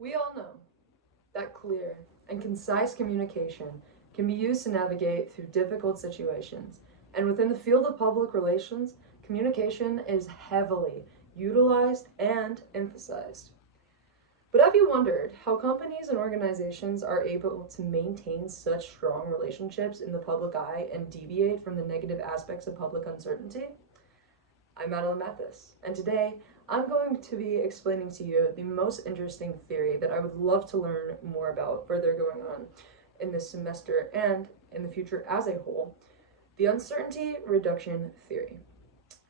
We all know that clear and concise communication can be used to navigate through difficult situations, and within the field of public relations, communication is heavily utilized and emphasized. But have you wondered how companies and organizations are able to maintain such strong relationships in the public eye and deviate from the negative aspects of public uncertainty? I'm Madeline Mathis, and today I'm going to be explaining to you the most interesting theory that I would love to learn more about further going on in this semester and in the future as a whole, the uncertainty reduction theory.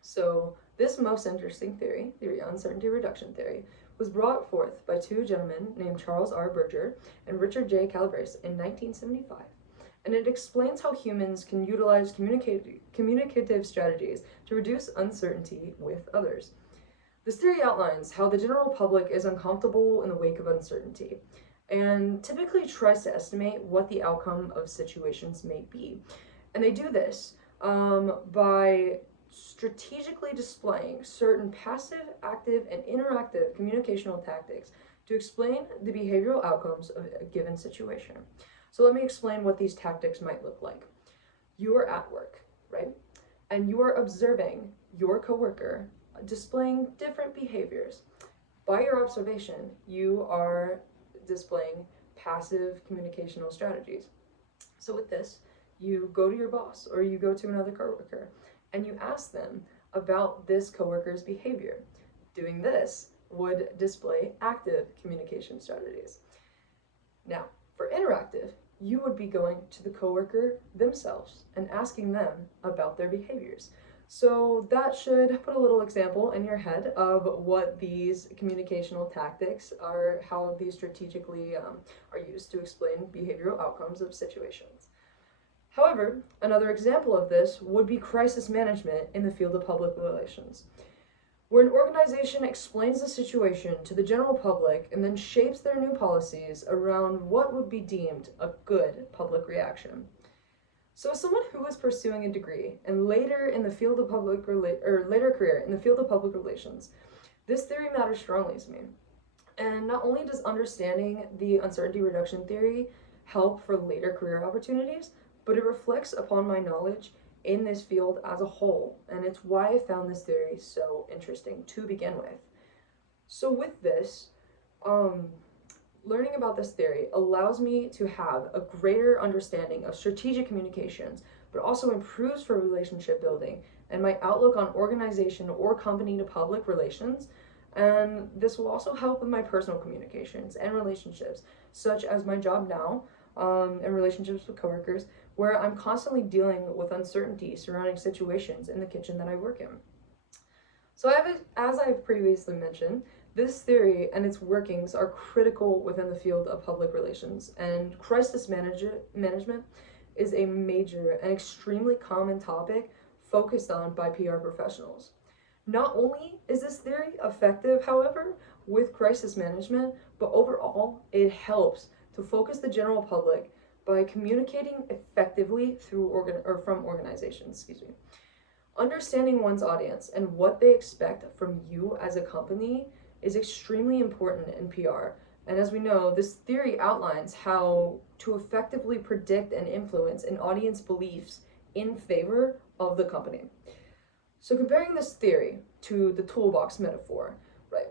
So this most interesting theory, the uncertainty reduction theory, was brought forth by two gentlemen named Charles R. Berger and Richard J. Calabrese in 1975. And it explains how humans can utilize communicative strategies to reduce uncertainty with others. This theory outlines how the general public is uncomfortable in the wake of uncertainty and typically tries to estimate what the outcome of situations may be. And they do this by strategically displaying certain passive, active, and interactive communicational tactics to explain the behavioral outcomes of a given situation. So let me explain what these tactics might look like. You are at work, right? And you are observing your coworker displaying different behaviors. By your observation, you are displaying passive communicational strategies. So with this, you go to your boss or you go to another coworker and you ask them about this coworker's behavior. Doing this would display active communication strategies. Now, for interactive, you would be going to the coworker themselves and asking them about their behaviors. So that should put a little example in your head of what these communicational tactics are, how these strategically are used to explain behavioral outcomes of situations. However, another example of this would be crisis management in the field of public relations, where an organization explains the situation to the general public and then shapes their new policies around what would be deemed a good public reaction. So as someone who is pursuing a degree and later in the field of later career in the field of public relations, this theory matters strongly to me. And not only does understanding the uncertainty reduction theory help for later career opportunities, but it reflects upon my knowledge in this field as a whole, and it's why I found this theory so interesting to begin with. So with this, learning about this theory allows me to have a greater understanding of strategic communications, but also improves for relationship building and my outlook on organization or company to public relations. And this will also help with my personal communications and relationships, such as my job now, and relationships with coworkers, where I'm constantly dealing with uncertainty surrounding situations in the kitchen that I work in. So as I've previously mentioned, this theory and its workings are critical within the field of public relations, and crisis management is a major and extremely common topic focused on by PR professionals. Not only is this theory effective, however, with crisis management, but overall it helps to focus the general public by communicating effectively from organizations. Understanding one's audience and what they expect from you as a company is extremely important in PR. And as we know, this theory outlines how to effectively predict and influence an audience beliefs in favor of the company. So comparing this theory to the toolbox metaphor, right?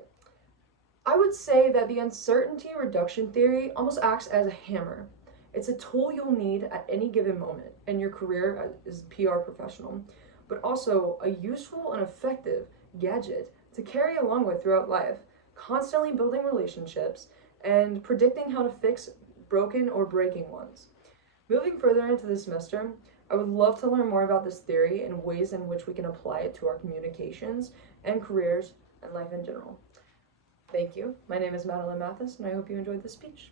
I would say that the uncertainty reduction theory almost acts as a hammer. It's a tool you'll need at any given moment in your career as a PR professional, but also a useful and effective gadget to carry along with throughout life, constantly building relationships and predicting how to fix broken or breaking ones. Moving further into the semester, I would love to learn more about this theory and ways in which we can apply it to our communications and careers and life in general. Thank you. My name is Madeline Mathis, and I hope you enjoyed this speech.